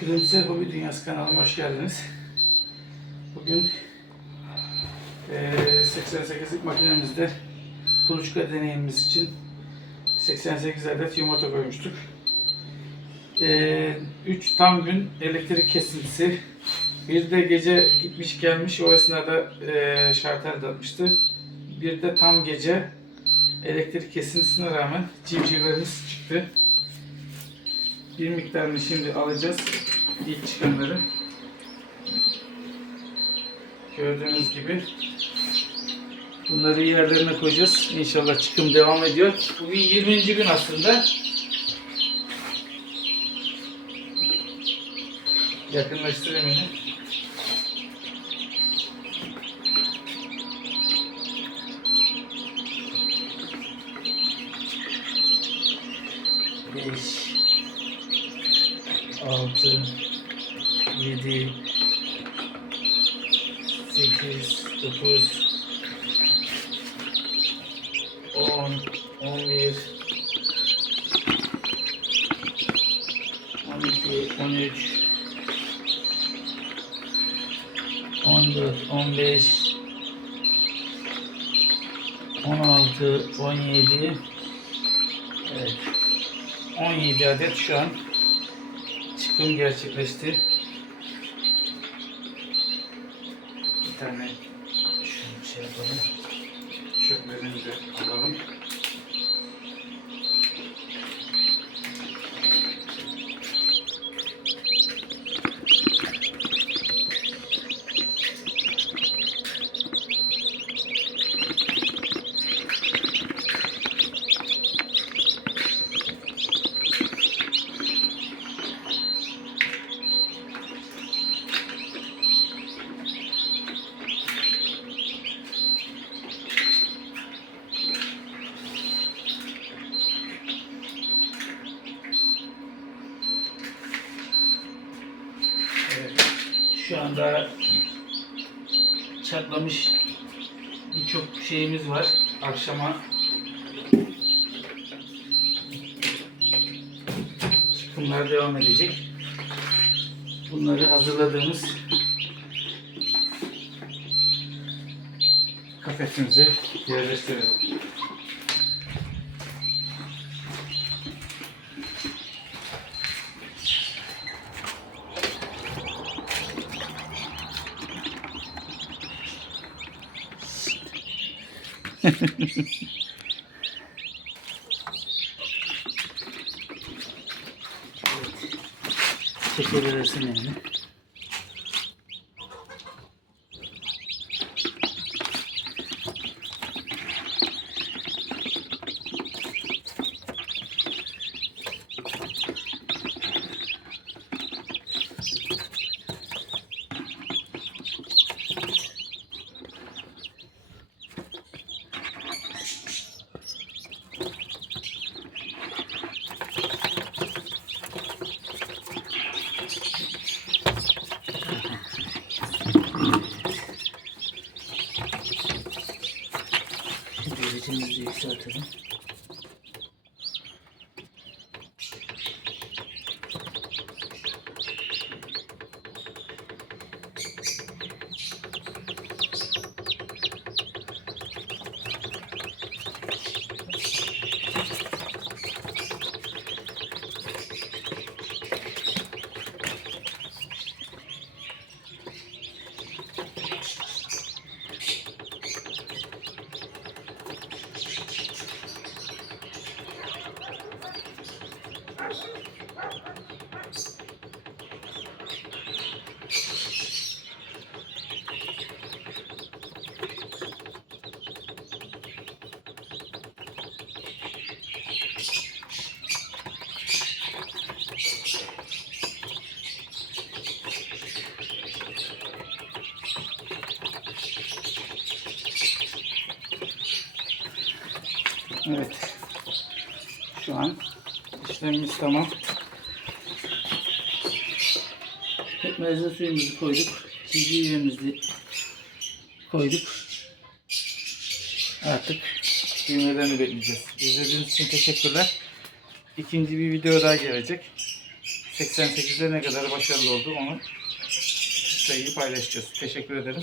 Gülümser Hobi Dünyası kanalıma hoş geldiniz. Bugün eee 88'lik makinemizde kuluçka deneyimimiz için 88 adet yumurta koymuştuk. 3 tam gün elektrik kesintisi. Bir de gece gitmiş gelmiş o esnada eee şartel atmıştı. Bir de tam gece elektrik kesintisine rağmen civcivlerimiz çıktı. Bir miktarını şimdi alacağız. İlk çıkanları. Gördüğünüz gibi. Bunları yerlerine koyacağız. İnşallah çıkım devam ediyor. Bugün 20. gün aslında. Yakınlaştırayım yine. Beş, altı, yedi, sekiz, dokuz, on, on bir, on iki, on üç, on dört, on beş, on altı, on yedi, evet, on yedi adet şu an çıkım gerçekleşti. Bir tane şunu şey yapalım. Çöplerini Şu anda çatlamış birçok şeyimiz var. Akşama çıkımlar devam edecek. Bunları hazırladığımız kafesimize yerleştirelim. Çekebilirsin yani. Derecemizi Evet. Şu an işlemimiz tamam. Pekmezli suyumuzu koyduk. Civcivimizi koyduk. Artık büyümelerini bekleyeceğiz. İzlediğiniz için teşekkürler. İkinci bir video daha gelecek. 88'de ne kadar başarılı oldu onu sayıyı paylaşacağız. Teşekkür ederim.